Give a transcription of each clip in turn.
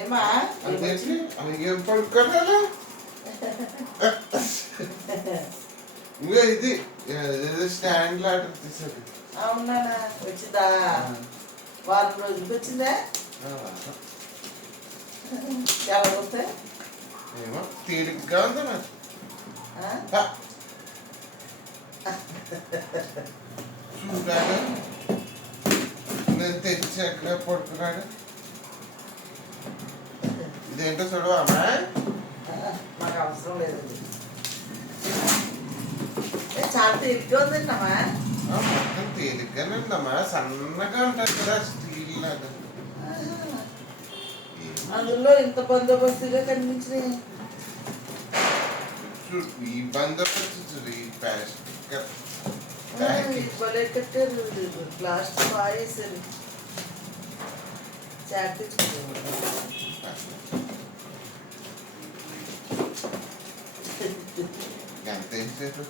ఏమా అదేంటి ఏం పడుకోవాలా ఇంకా ఇది స్టాండ్ ఆర్డర్ తీసేది. అవునా వచ్చిందా? వారం రోజులకి వచ్చిందా? చాలా వస్తాయి. ఏమో తీరిగ్గా ఉంది మరి. చూడాడు నేను తెచ్చాక పడుకున్నాడు. ఇదేంటో చూడవా అమ్మా? మాకు అవసరం లేదండి. చాలా తేలిగ్గా ఉందండమ్మా. మొత్తం తేలిగ్గానే ఉందమ్మా. సన్నగా ఉంటుంది కదా స్టీల్ లాగా. అందులో ఇంత బందోబస్తుగా కనిపించినాయి. ఈ బందోబస్తు చూడు. ఈ భలే కట్టారు. ప్లాస్టిక్ బాగా వేసారు. ఎంత వేసేటో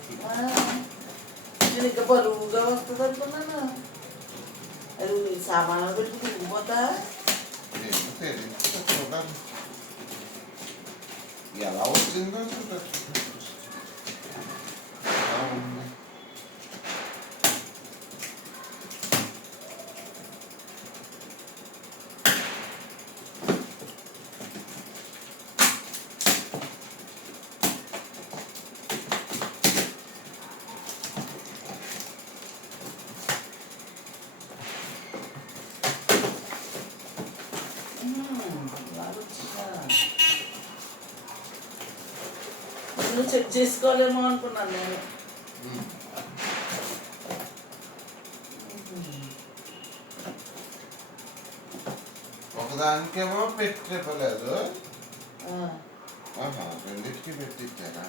నేను ఇంకా బరువుగా వస్తుంది అనుకున్నాను. అది సామాన్లు పెట్టి తిరిగిపోతా. ఏమో తెలియదు చూడాలి ఎలా వచ్చిందో చూడాలి. నువ్వు చెక్ చేసుకోవాలేమో అనుకున్నాను నేను. ఒకదానికేమో పెట్టలేదు, రెండింటికి పెట్టించారా?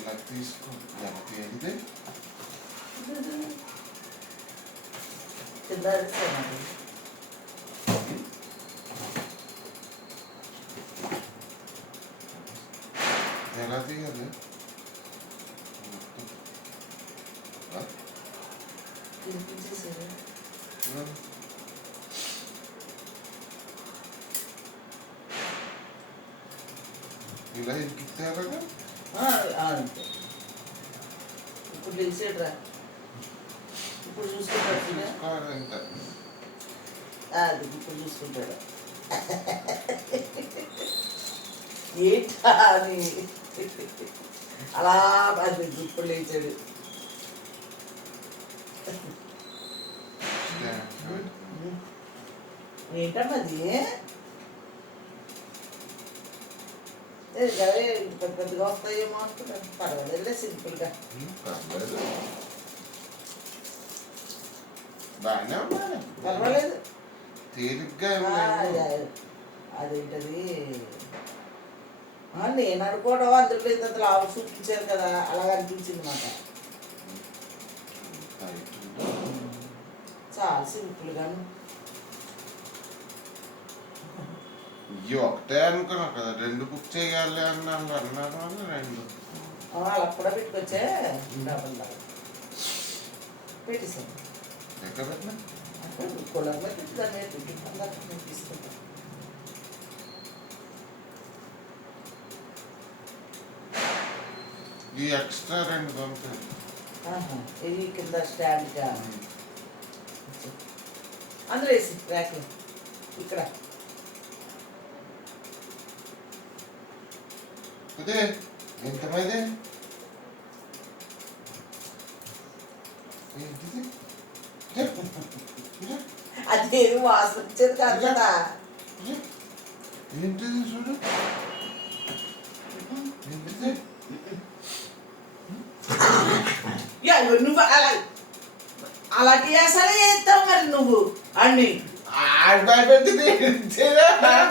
ఇలా తీసుకో. ఎలా తీయది? ఎలా తీయాలి? ఇలా ఇరికిస్తారా? ఇప్పుడు తెలిసేట్రా. ఇప్పుడు చూసుకుంటాడు. అది ఇప్పుడు చూసుకుంటాడు. ఏంటా అని అలా అది ఇప్పుడు లేచాడు. ఏంటమ్మా అది? అదే పెద్ద పెద్దగా వస్తాయేమో అనుకున్నాను. పర్వాలేదులే, సింపుల్గా. పర్వాలేదు, తేలిగ్గా. అదేంటది నేను అనుకోవడం అందులో ఇంత లావు చూపించారు కదా, అలాగ అనిపించింది మాట. చాలా సింపుల్గాను. ఇవి ఒకటే అనుకున్నా కదా, రెండు బుక్ చేయాలి అన్నారు అని రెండు అలా కూడా పెట్టుకొచ్చే. డబల్ పెట్టేసాను. ఎక్కడ పెట్టినా కులంలో పెట్టి దాన్ని తీసుకుంటాను. ఈ ఎక్స్ట్రా రెండు పంపాను. ఇది కింద స్టాండ్గా అందులో వేసి ర్యాక్లో ఇక్కడ. అదే ఎంతమంది? అదే వాసన వచ్చేది కాదు కదా. ఏంటిది చూడు. నువ్వు అలాంటి వేసానే చేస్తావు మరి నువ్వు అన్ని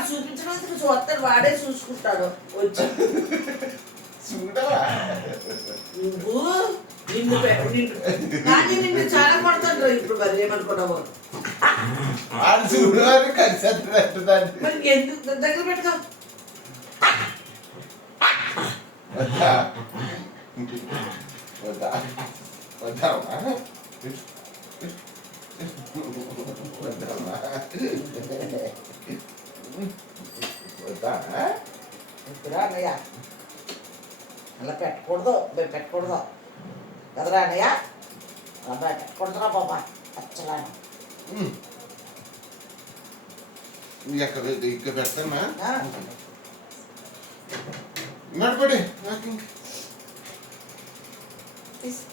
చూపించడానికి చూస్తాడు. వాడే చూసుకుంటాడు వచ్చి. నువ్వు నిన్ను చాలా పడతాడు. ఇప్పుడు మరి ఏమనుకున్నావు? మరి ఎందుకు దగ్గర పెట్టుకో. వద్దా ఇప్పుడు అన్నయ్య అలా పెట్టకూడదు మీరు పెట్టకూడదు కదరా అన్నయ్య అలా పెట్టకూడదురా బాబా అచ్చలాను ఎక్కడ ఇక్కడ పెడతామా ఆ. నడపడి నాకు తీసి